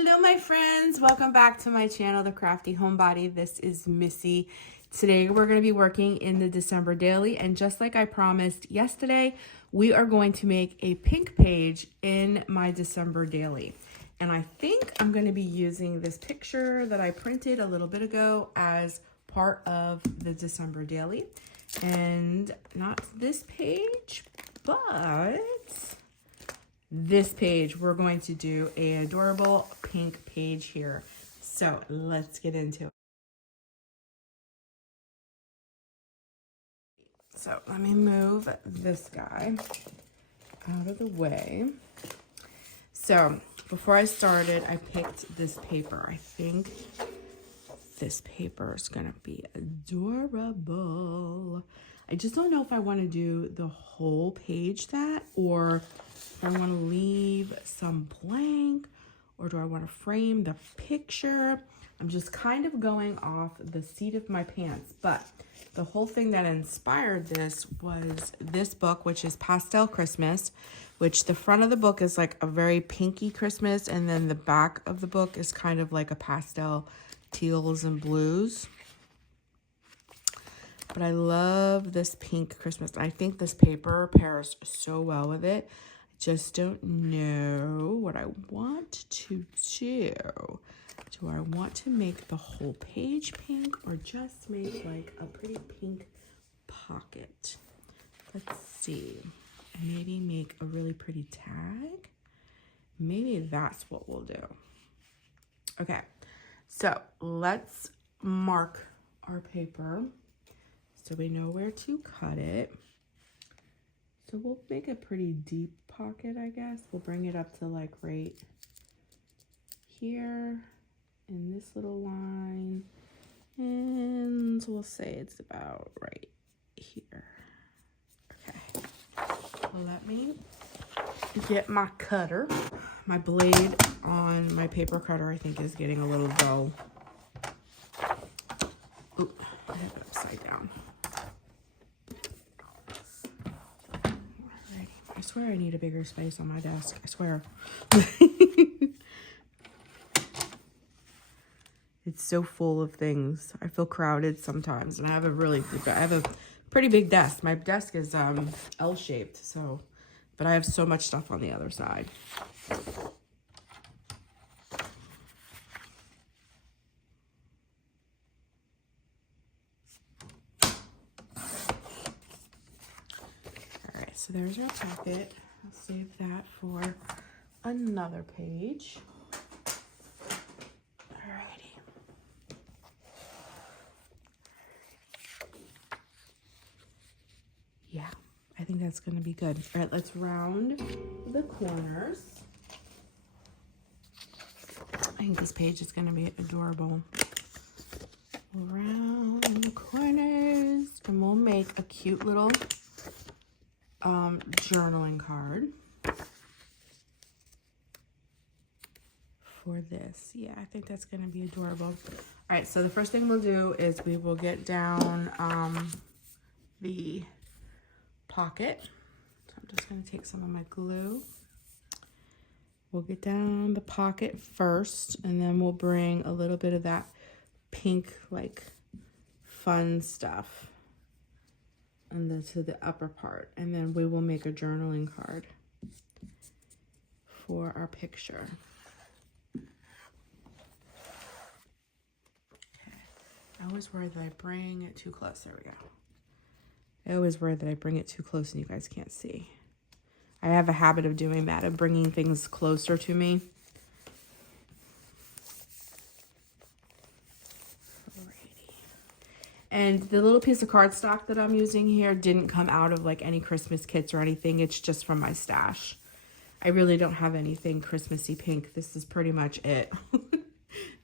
Hello my friends, welcome back to my channel, The Crafty Homebody. This is Missy. Today we're going to be working in the December daily, and just like I promised yesterday, we are going to make a pink page in my December daily. And I think I'm going to be using this picture that I printed a little bit ago as part of the December daily. And not this page, but this page. We're going to do an adorable pink page here. So let's get into it. So let me move this guy out of the way. So before I started, I picked this paper. I think this paper is gonna be adorable. I just don't know if I want to do the whole page that, or if I want to leave some blank, or do I want to frame the picture? I'm just kind of going off the seat of my pants, but the whole thing that inspired this was this book, which is Pastel Christmas, which the front of the book is like a very pinky Christmas, and then the back of the book is kind of like a pastel teals and blues. But I love this pink Christmas. I think this paper pairs so well with it. I just don't know what I want to do. Do I want to make the whole page pink, or just make like a pretty pink pocket? Let's see. Maybe make a really pretty tag. Maybe that's what we'll do. Okay, so let's mark our paper so we know where to cut it. So we'll make a pretty deep pocket, I guess. We'll bring it up to like right here in this little line. And we'll say it's about right here. Okay, well, let me get my cutter. My blade on my paper cutter, I think, is getting a little dull. Ooh, I have it upside down. Alrighty. I swear I need a bigger space on my desk. I swear. It's so full of things. I feel crowded sometimes, and I have a pretty big desk. My desk is L-shaped, so, but I have so much stuff on the other side. Alright, so there's our pocket. I'll save that for another page. Alrighty. Yeah, I think that's going to be good. All right, let's round the corners. I think this page is going to be adorable. We'll round the corners, and we'll make a cute little journaling card for this. Yeah, I think that's going to be adorable. All right, so the first thing we'll do is we will get down the pocket. So I'm just going to take some of my glue. We'll get down the pocket first, and then we'll bring a little bit of that pink, like, fun stuff and to the upper part, and then we will make a journaling card for our picture. Okay, I always worry that I bring it too close. There we go. I always worry that I bring it too close and you guys can't see. I have a habit of doing that, of bringing things closer to me. Alrighty. And the little piece of cardstock that I'm using here didn't come out of like any Christmas kits or anything. It's just from my stash. I really don't have anything Christmassy pink. This is pretty much it.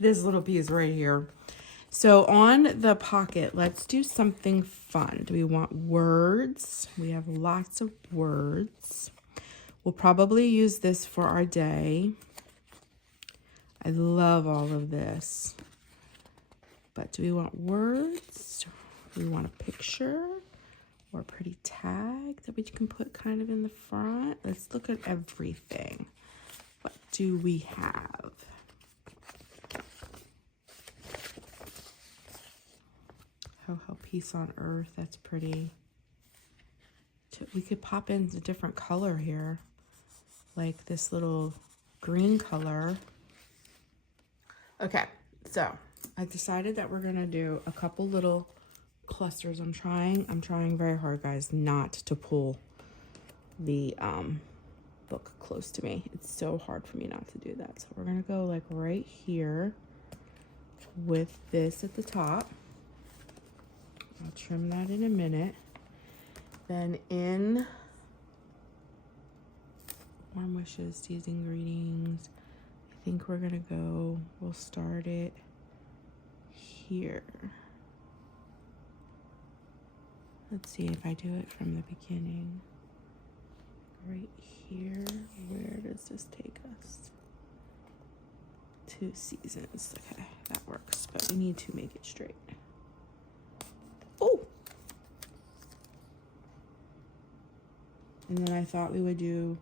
This little piece right here. So on the pocket, let's do something fun. Do we want words? We have lots of words. We'll probably use this for our day. I love all of this. But do we want words? Do we want a picture or a pretty tag that we can put kind of in the front? Let's look at everything. What do we have? Peace on Earth. That's pretty. We could pop in a different color here, like this little green color. Okay, so I decided that we're gonna do a couple little clusters. I'm trying very hard, guys, not to pull the book close to me. It's so hard for me not to do that. So we're gonna go like right here with this at the top. I'll trim that in a minute. Then in Warm Wishes, Teasing Greetings, I think we're gonna go, we'll start it here. Let's see if I do it from the beginning. Right here, where does this take us? 2 seasons. Okay, that works, but we need to make it straight. Oh! And then I thought we would do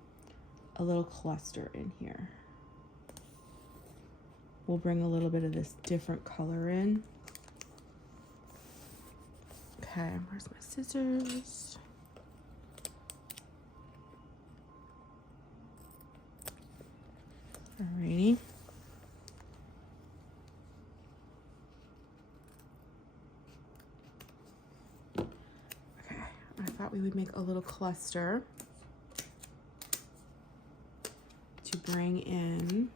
a little cluster in here. We'll bring a little bit of this different color in. Okay, where's my scissors? Alrighty. Okay, I thought we would make a little cluster to bring in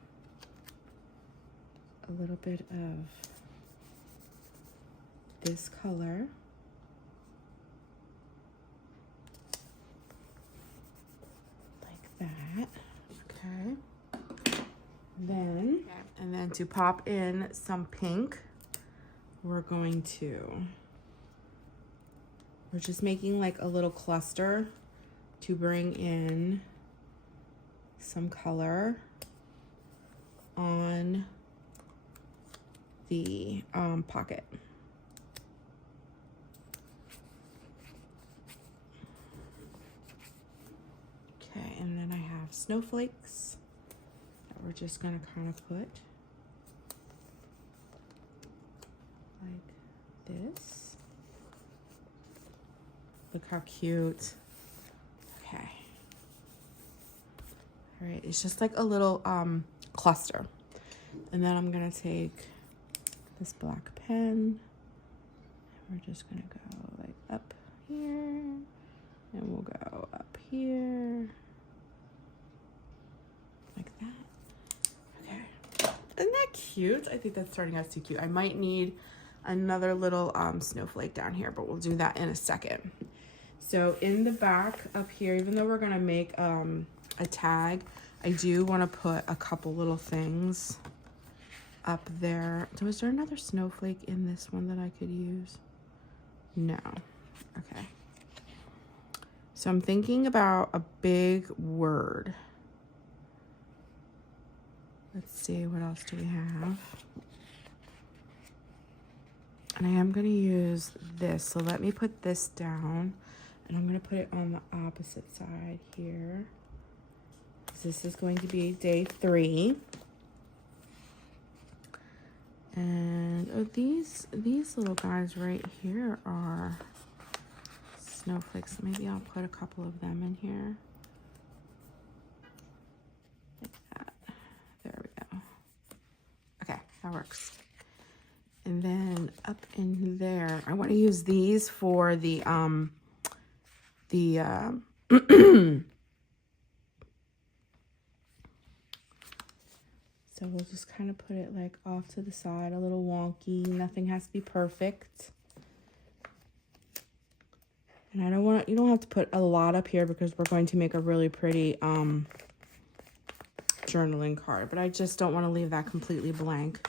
a little bit of this color. Like that. Okay. And then to pop in some pink, we're just making like a little cluster to bring in some color on the pocket. Okay, and then I have snowflakes that we're just gonna kind of put like this. Look how cute. Okay. All right, it's just like a little cluster. And then I'm gonna take this black pen and we're just gonna go like up here and we'll go up here like that. Okay, isn't that cute? I think that's starting out too cute. I might need another little snowflake down here, but we'll do that in a second. So in the back up here, even though we're gonna make a tag, I do want to put a couple little things up there. So is there another snowflake in this one that I could use? No. Okay. So I'm thinking about a big word. Let's see, what else do we have? And I am going to use this. So let me put this down. And I'm going to put it on the opposite side here. This is going to be day 3. And oh, these little guys right here are snowflakes. Maybe I'll put a couple of them in here. Like that. There we go. Okay, that works. And then up in there, I want to use these for the so we'll just kind of put it like off to the side, a little wonky. Nothing has to be perfect. And I don't want, you don't have to put a lot up here because we're going to make a really pretty journaling card, but I just don't want to leave that completely blank.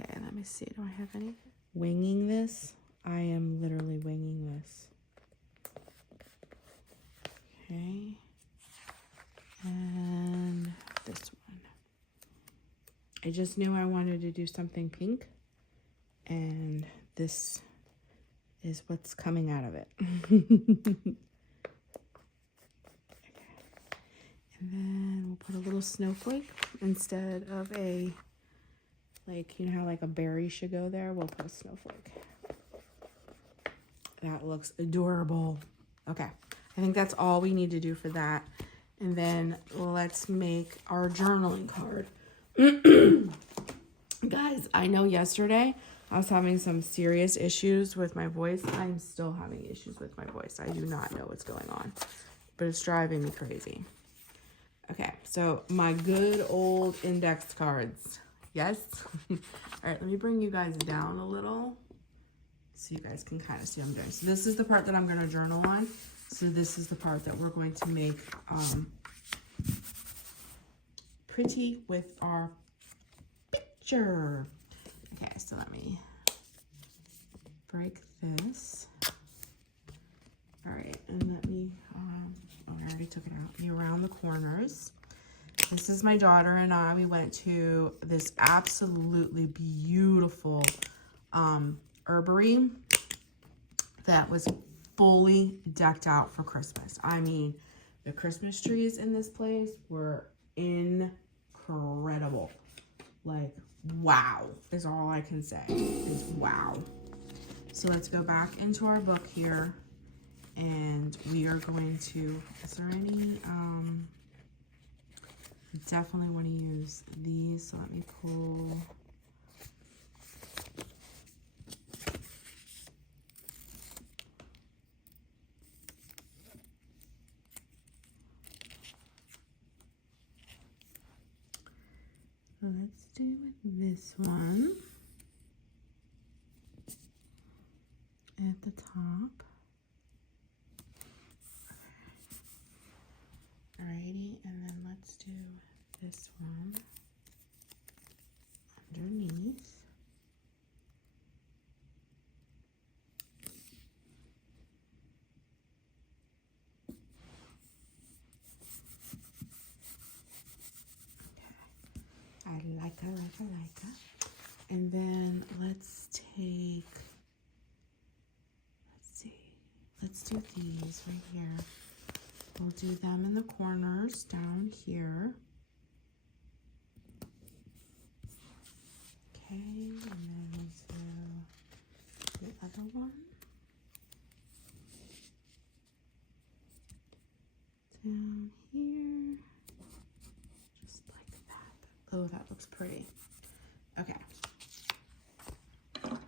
Okay, let me see. Do I have any? Winging this? I am literally winging this. Okay. And this one. I just knew I wanted to do something pink, and this is what's coming out of it. Okay. And then we'll put a little snowflake instead of a, like, you know how like a berry should go there? We'll put a snowflake. That looks adorable. Okay, I think that's all we need to do for that. And then let's make our journaling card. Guys, I know yesterday I was having some serious issues with my voice. I'm still having issues with my voice. I do not know what's going on, but it's driving me crazy. Okay, so my good old index cards. Yes? All right, let me bring you guys down a little so you guys can kind of see what I'm doing. So this is the part that I'm going to journal on. So this is the part that we're going to make pretty with our picture. Okay, so let me break this. All right, and let me, oh, I already took it out. Me around the corners. This is my daughter and I. We went to this absolutely beautiful herbery that was fully decked out for Christmas. I mean, the Christmas trees in this place were incredible. Like, wow is all I can say, is wow. So let's go back into our book here, and we are going to, is there any, definitely want to use these, so let me pull. Let's do this one at the top. Alrighty, and then let's do this one underneath. I like her. And then let's take, let's do these right here. We'll do them in the corners down here. Okay, and then we'll do the other one. Down here. Just like that. Oh, that looks pretty. Okay. All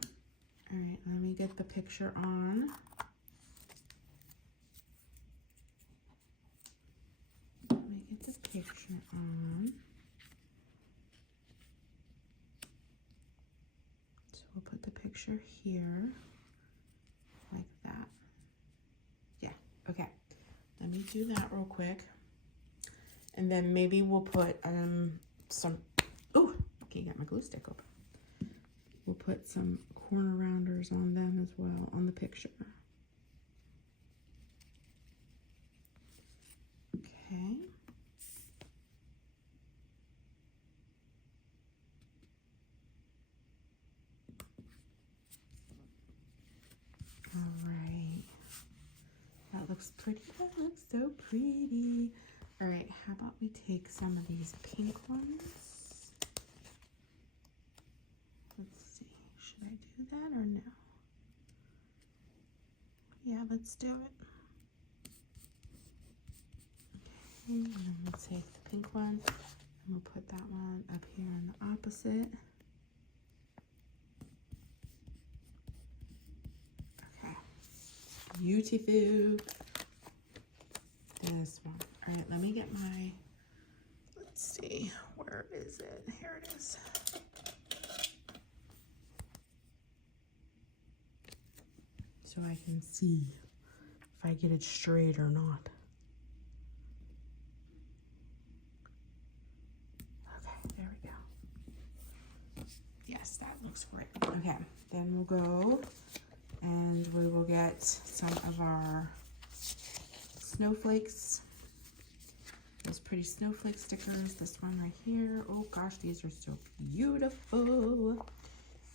right, let me get the picture on. Let me get the picture on. So we'll put the picture here, like that. Yeah, okay. Let me do that real quick. And then maybe we'll put some, oh, can't get my glue stick open. We'll put some corner rounders on them as well, on the picture. Okay. All right. That looks pretty. That looks so pretty. All right, how about we take some of these pink ones? Let's see. Should I do that or no? Yeah, let's do it. Okay, and then we'll take the pink one and we'll put that one up here on the opposite. Okay, beautiful. This one. All right, let me get my, let's see, where is it? Here it is. So I can see if I get it straight or not. Okay, there we go. Yes, that looks great. Okay, then we'll go and we will get some of our snowflakes. Those pretty snowflake stickers. This one right here. Oh gosh, these are so beautiful.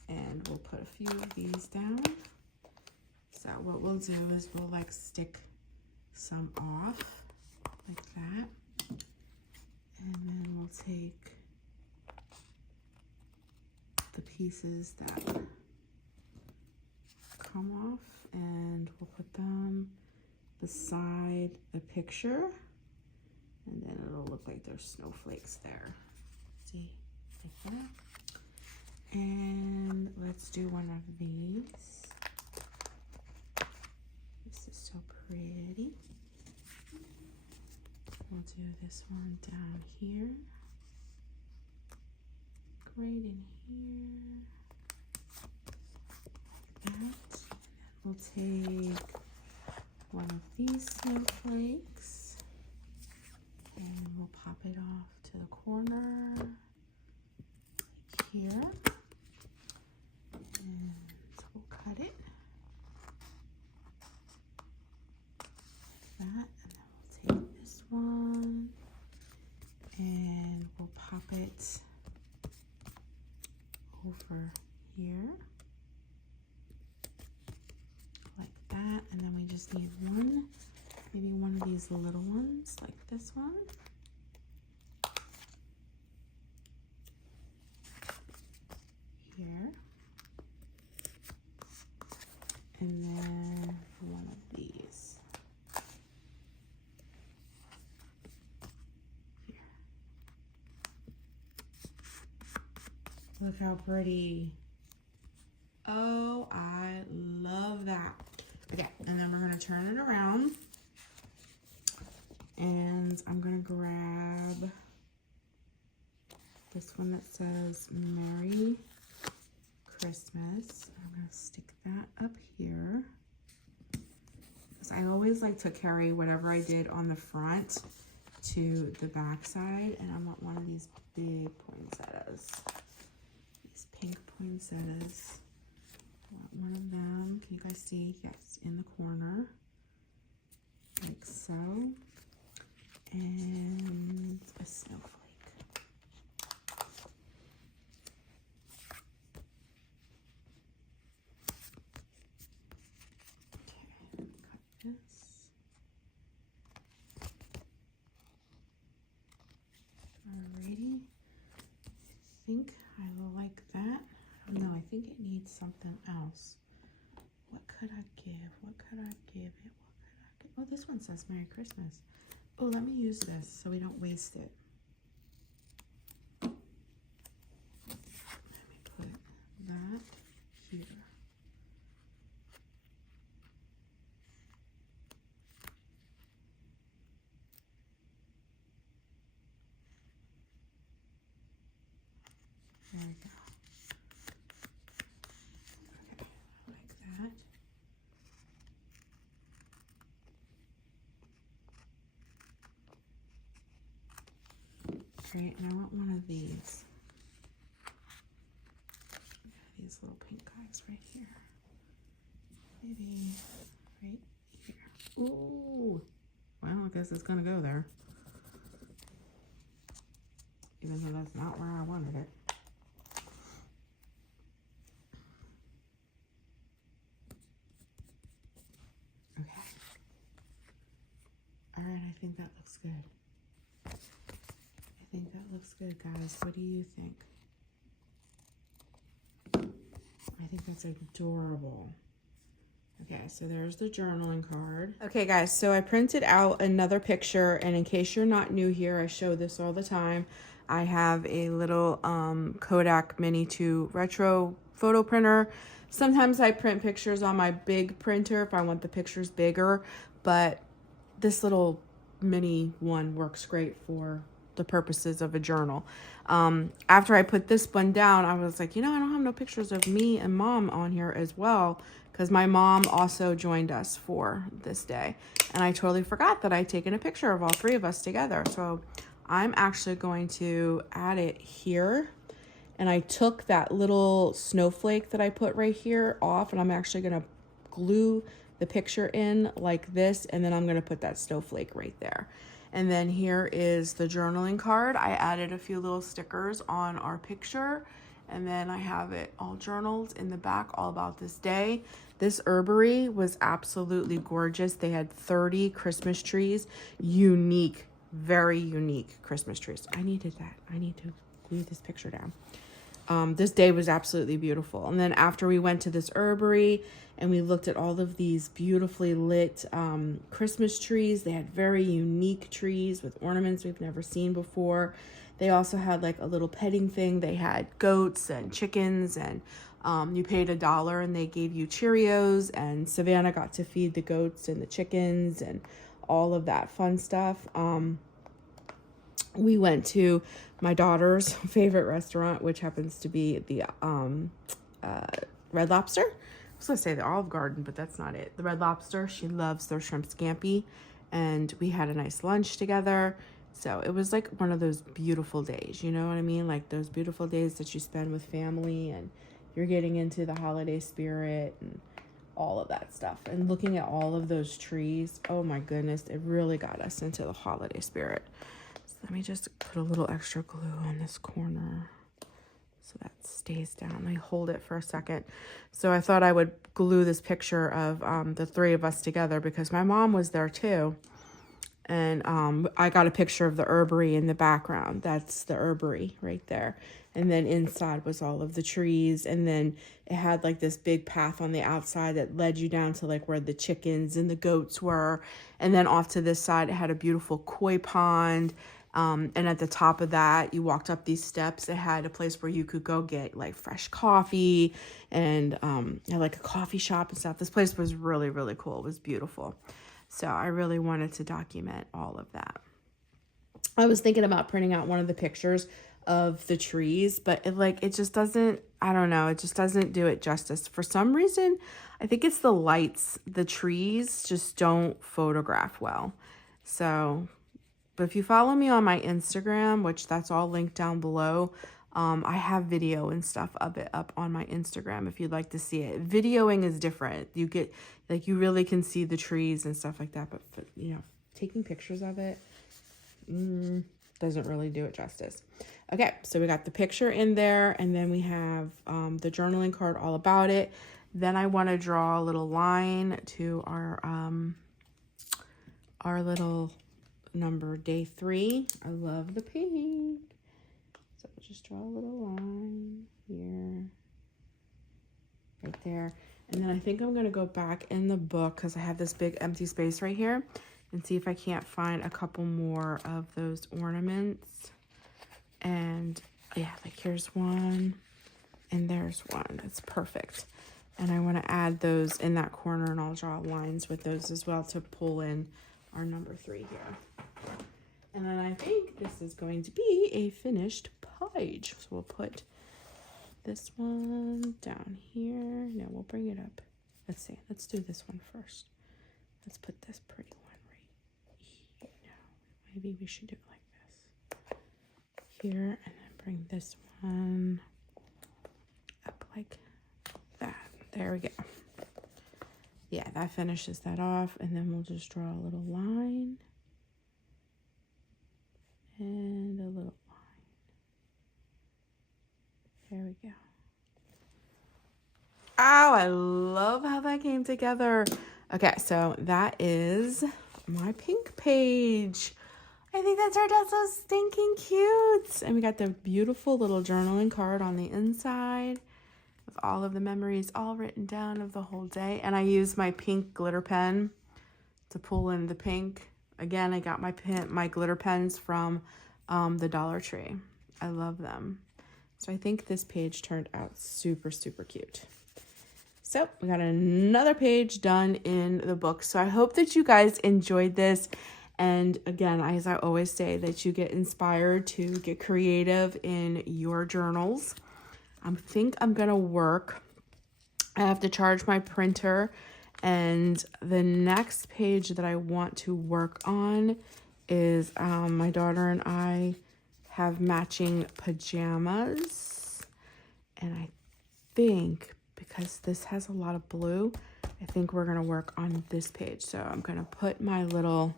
And we'll put a few of these down. So what we'll do is we'll like stick some off like that. And then we'll take the pieces that come off, and we'll put them beside the picture, and then it'll look like there's snowflakes there. See, like that. And let's do one of these. This is so pretty. We'll do this one down here. Right in here. Like that. We'll take one of these snowflakes and we'll pop it off to the corner like here. And we'll cut it like that. And then we'll take this one and we'll pop it over here like that, and then we just need one, maybe one of these little ones like this one. Here, and then one of these here. Look how pretty. Oh, I love that. Okay, and then we're gonna turn it around and I'm gonna grab this one that says Merry Christmas. I'm gonna stick that up here. So I always like to carry whatever I did on the front to the back side, and I want one of these big poinsettias. These pink poinsettias. I want one of them. Can you guys see? Yes, in the corner. Like so. And a snowflake. Okay, cut this. Alrighty. I think I will like that. No, I think it needs something else. What could I give? What could I give it? What could I give? Oh, this one says Merry Christmas. Oh, let me use this so we don't waste it. Let me put that here. There we go. Okay, like that. Great, and I want one of these. These little pink guys right here. Maybe right here. Ooh. Well, I guess it's gonna go there. Even though that's not where I wanted it. Okay. All right, I think that looks good. I think that looks good, guys. What do you think? I think that's adorable. Okay, so there's the journaling card. Okay, guys, so I printed out another picture, and in case you're not new here, I show this all the time. I have a little Kodak Mini 2 retro photo printer. Sometimes I print pictures on my big printer if I want the pictures bigger, but this little mini one works great for the purposes of a journal. After I put this one down, I was like, you know, I don't have no pictures of me and mom on here as well, because my mom also joined us for this day. And I totally forgot that I'd taken a picture of all three of us together. So I'm actually going to add it here. And I took that little snowflake that I put right here off, and I'm actually going to glue the picture in like this, and then I'm going to put that snowflake right there. And then here is the journaling card. I added a few little stickers on our picture, and then I have it all journaled in the back, all about this day. This herbery was absolutely gorgeous. They had 30 Christmas trees, unique, very unique Christmas trees. I needed that. I need to glue this picture down. this day was absolutely beautiful. And then after we went to this herbery and we looked at all of these beautifully lit Christmas trees. They had very unique trees with ornaments we've never seen before. They also had like a little petting thing. They had goats and chickens, and you paid $1 and they gave you Cheerios, and Savannah got to feed the goats and the chickens and all of that fun stuff. We went to my daughter's favorite restaurant, which happens to be the Red Lobster. I was going to say the Olive Garden, but that's not it. The Red Lobster. She loves their shrimp scampi, and we had a nice lunch together. So it was like one of those beautiful days, you know what I mean? Like those beautiful days that you spend with family and you're getting into the holiday spirit and all of that stuff. And looking at all of those trees, oh my goodness, it really got us into the holiday spirit. So let me just put a little extra glue on this corner so that stays down. Let me hold it for a second. So I thought I would glue this picture of the three of us together because my mom was there too. And I got a picture of the herbery in the background. That's the herbery right there. And then inside was all of the trees. And then it had like this big path on the outside that led you down to like where the chickens and the goats were. And then off to this side, it had a beautiful koi pond. And at the top of that, you walked up these steps. It had a place where you could go get like fresh coffee and had like a coffee shop and stuff. This place was really, really cool. It was beautiful. So I really wanted to document all of that. I was thinking about printing out one of the pictures of the trees, but it just doesn't, I don't know, it just doesn't do it justice. For some reason, I think it's the lights. The trees just don't photograph well. So, but if you follow me on my Instagram, which that's all linked down below, I have video and stuff of it up on my Instagram if you'd like to see it. Videoing is different. You get, like, you really can see the trees and stuff like that, but, you know, taking pictures of it doesn't really do it justice. Okay, so we got the picture in there, and then we have the journaling card all about it. Then I want to draw a little line to our little number day 3. I love the pink. So we'll just draw a little line here, right there. And then I think I'm going to go back in the book because I have this big empty space right here and see if I can't find a couple more of those ornaments. And yeah, like here's one and there's one. It's perfect. And I want to add those in that corner, and I'll draw lines with those as well to pull in our number 3 here. And then I think this is going to be a finished page. So we'll put this one down here. No, we'll bring it up. Let's see. Let's do this one first. Let's put this pretty one right here. No, maybe we should do it like this. Here, and then bring this one up like that. There we go. Yeah, that finishes that off. And then we'll just draw a little line. And a little line. There we go. Oh, I love how that came together. Okay, so that is my pink page. I think that turned out so stinking cute. And we got the beautiful little journaling card on the inside with all of the memories all written down of the whole day. And I used my pink glitter pen to pull in the pink. Again, I got my glitter pens from the Dollar Tree. I love them. So I think this page turned out super, super cute. So we got another page done in the book. So I hope that you guys enjoyed this. And again, as I always say, that you get inspired to get creative in your journals. I think I'm going to work. I have to charge my printer. And the next page that I want to work on is my daughter and I have matching pajamas. And I think because this has a lot of blue, I think we're going to work on this page. So I'm going to put my little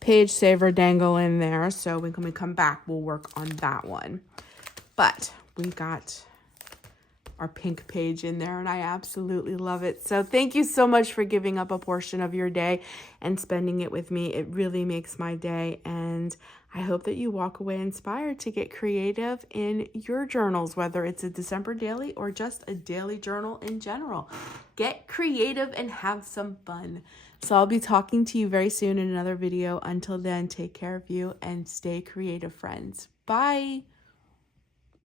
page saver dangle in there. So when we come back, we'll work on that one. But we got our pink page in there, and I absolutely love it. So thank you so much for giving up a portion of your day and spending it with me. It really makes my day, and I hope that you walk away inspired to get creative in your journals, whether it's a December daily or just a daily journal in general. Get creative and have some fun. So I'll be talking to you very soon in another video. Until then, take care of you and stay creative, friends. Bye.